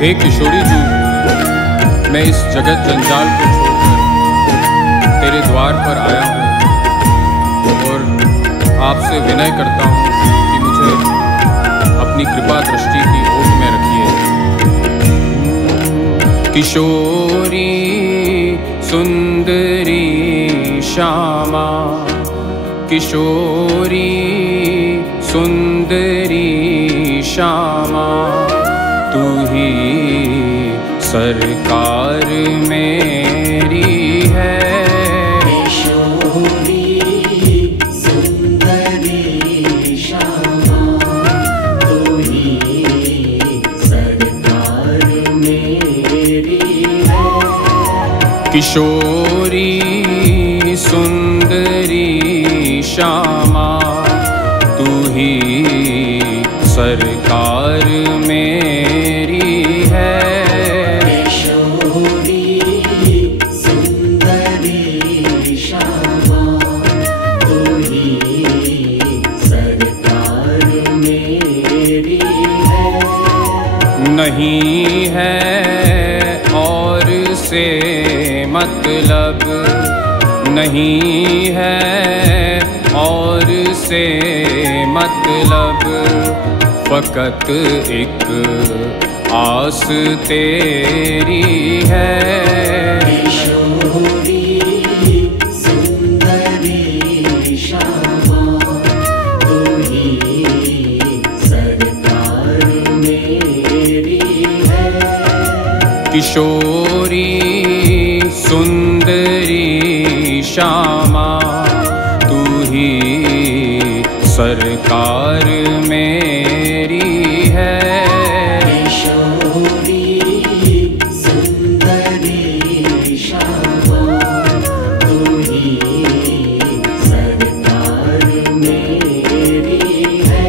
हे किशोरी तू, मैं इस जगत जंजाल को छोड़कर तेरे द्वार पर आया हूँ और आपसे विनय करता हूँ कि मुझे अपनी कृपा दृष्टि की ओट में रखिए। किशोरी सुंदरी श्यामा, किशोरी सुंदरी श्यामा, तू ही सरकार मेरी है। किशोरी सुंदरी श्यामा, तू ही सरकार मेरी है। किशोरी सुंदरी श्यामा, तू ही सरकार मेरी है। किशोरी सुंदरी श्यामा, तू ही सरकार मेरी है। नहीं है और से मतलब, नहीं है और से मतलब, फकत एक आस तेरी है। किशोरी सुंदरी श्यामा, तू ही सरकार मेरी है। किशोरी सुंदरी श्यामा, तू ही सरकार मेरी है। किशोरी सुंदरी श्यामा, तू ही सरकार मेरी है।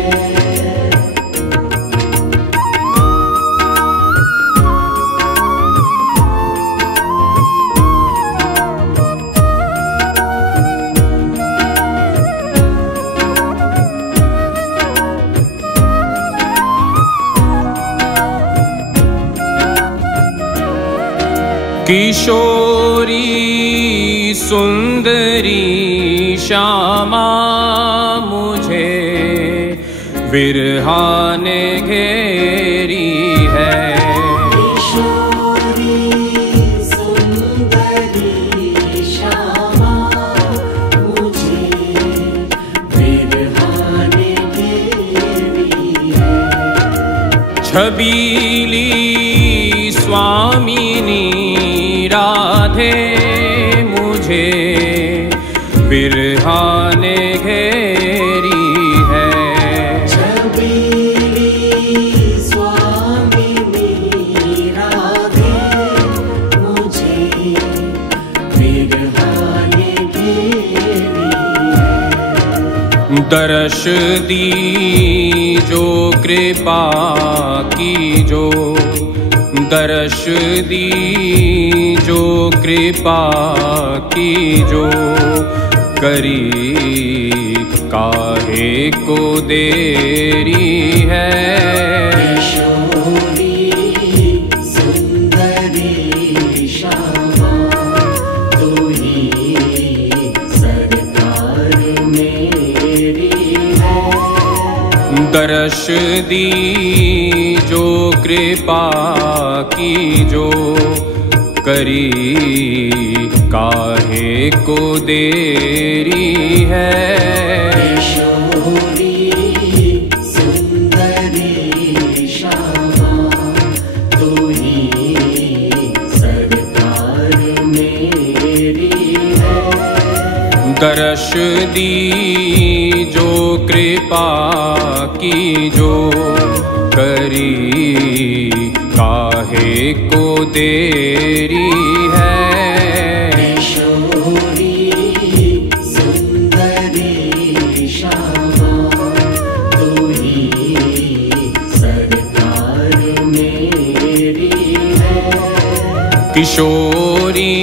किशोरी सुंदरी श्यामा, मुझे विरहा ने घेरी है। किशोरी सुंदरी श्यामा, मुझे विरहा ने घेरी है। छबीली स्वामिनी राधे, मुझे विरहा ने घेरी है। छबीली स्वामिनी राधे, मुझे विरहा ने घेरी है। दर्श दी जो कृपा की जो, दर्श दी जो कृपा की जो, करी काहे को देरी है। किशोरी सुंदरी श्यामा, तू ही सरकार मेरी है। दर्श दी जो कृपा की जो, करी काहे को देरी है। किशोरी सुंदरी श्यामा, तू ही सरकार मेरी है। दर्श दी जो कृपा की जो, करी काहे को देरी है। किशोरी सुंदरी श्यामा, तू ही सरकार मेरी है। किशोरी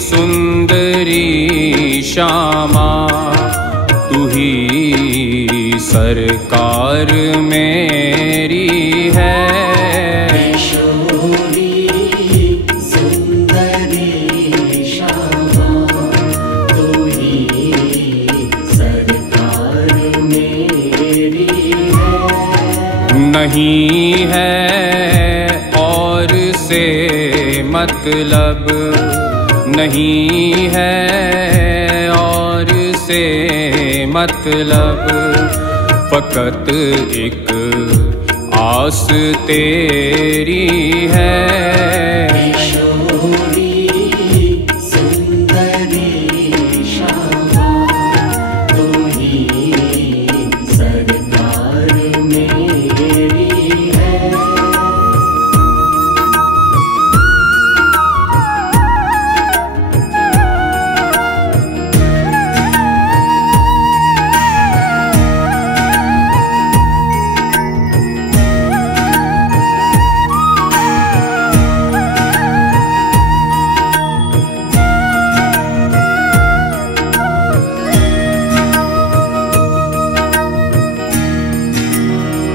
सुंदरी श्यामा, तू ही सरकार मेरी है। नहीं है और से मतलब, नहीं है और से मतलब, फकत एक आस तेरी है।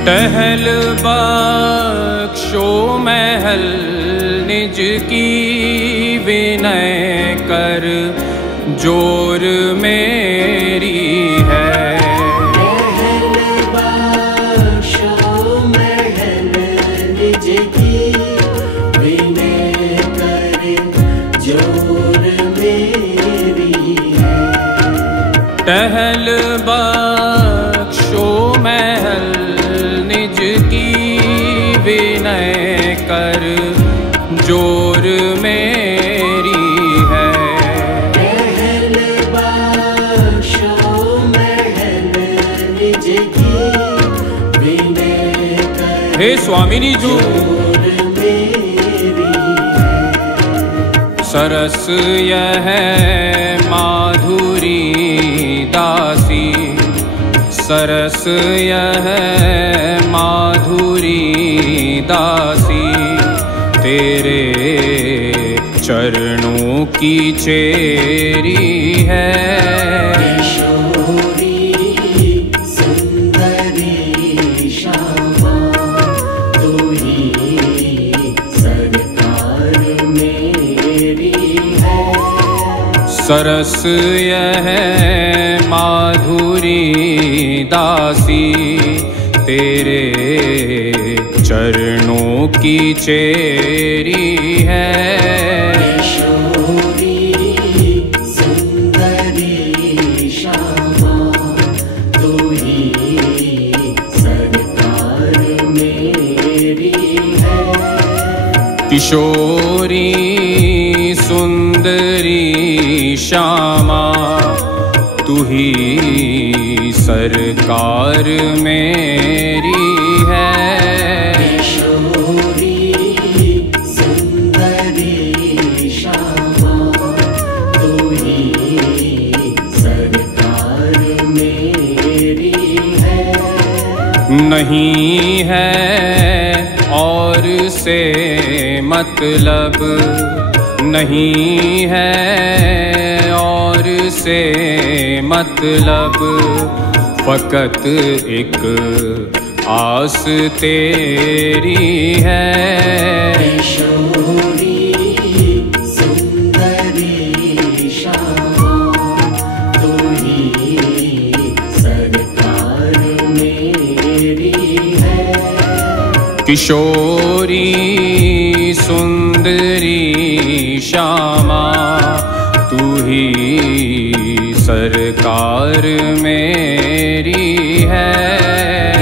टहल बख्शो महल निज की विनय कर, जोर मेरी है। टहल बख्शो महल निज की विनय कर, जोर मेरी है। टहल बख्शो महल निज की विनय कर, जोर मेरी है। टहल बख्शो महल निज की विनय कर, हे स्वामिनी जी, जोर मेरी है। सरस यह माधुरी दासी, सरस यह माधुरी दासी, तेरे चरणों की चेरी है। किशोरी सुंदरी श्यामा, तू ही सरकार मेरी है। सरस यह माधुरी दासी, तेरे चरणों की चेरी है। किशोरी सुंदरी श्यामा, तू ही सरकार मेरी है। किशोरी सुंदरी श्यामा, तू ही सरकार मेरी है। किशोरी सुंदरी श्यामा, तू ही सरकार मेरी है। नहीं है और से मतलब, नहीं है और से मतलब, फकत एक आस तेरी है। किशोरी सुंदरी श्यामा, तू ही सरकार मेरी है। किशोरी सुंदरी श्यामा, तू ही सरकार मेरी है।